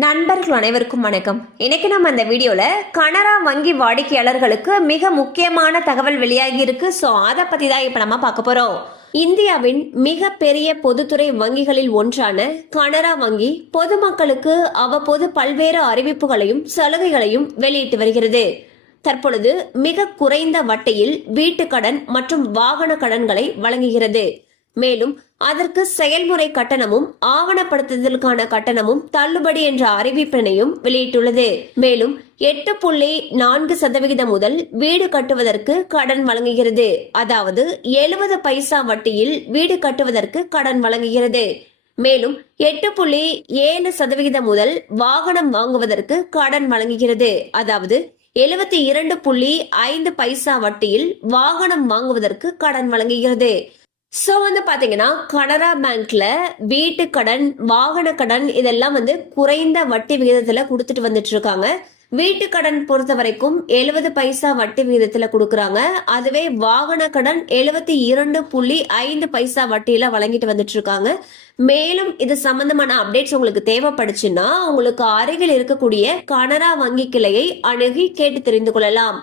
நண்பர்கள் அனைவருக்கும் வணக்கம். இன்னைக்கு நம்ம இந்த வீடியோல கனரா வங்கி வாடிக்கையாளர்களுக்கு மிக முக்கியமான தகவல் வெளியாகி இருக்கு. ஸோ அதை பத்தி தான் இப்ப நம்ம பார்க்க போறோம். இந்தியாவின் மிக பெரிய பொதுத்துறை வங்கிகளில் ஒன்றான கனரா வங்கி பொதுமக்களுக்கு அவ்வப்போது பல்வேறு அறிவிப்புகளையும் சலுகைகளையும் வெளியிட்டு வருகிறது. தற்பொழுது மிக குறைந்த வட்டியில் வீட்டு கடன் மற்றும் வாகன கடன்களை வழங்குகிறது. மேலும் அதற்கு செயல்முறை கட்டணமும் ஆவணப்படுத்துதலுக்கான கட்டணமும் தள்ளுபடி என்ற அறிவிப்பினையும் வெளியிட்டுள்ளது. மேலும் 8.4% முதல் வீடு கட்டுவதற்கு கடன் வழங்குகிறது. அதாவது 70 பைசா வட்டியில் வீடு கட்டுவதற்கு கடன் வழங்குகிறது. மேலும் 8.7% முதல் வாகனம் வாங்குவதற்கு கடன் வழங்குகிறது. அதாவது 72.5 பைசா வட்டியில் வாகனம் வாங்குவதற்கு கடன் வழங்குகிறது. சோ பாத்தீங்கன்னா கனரா பேங்க்ல வீட்டு கடன், வாகன கடன் இதெல்லாம் குறைந்த வட்டி விகிதத்துல கொடுத்துட்டு வந்துட்டு இருக்காங்க. வீட்டு கடன் பொறுத்த வரைக்கும் 70 பைசா வட்டி விகிதத்துல கொடுக்கறாங்க. அதுவே வாகன கடன் 72.5 பைசா வட்டியில வழங்கிட்டு வந்துட்டு இருக்காங்க. மேலும் இது சம்பந்தமான அப்டேட்ஸ் உங்களுக்கு தேவைப்படுச்சுன்னா உங்களுக்கு அருகில் இருக்கக்கூடிய கனரா வங்கி கிளையை அணுகி கேட்டு தெரிந்து கொள்ளலாம்.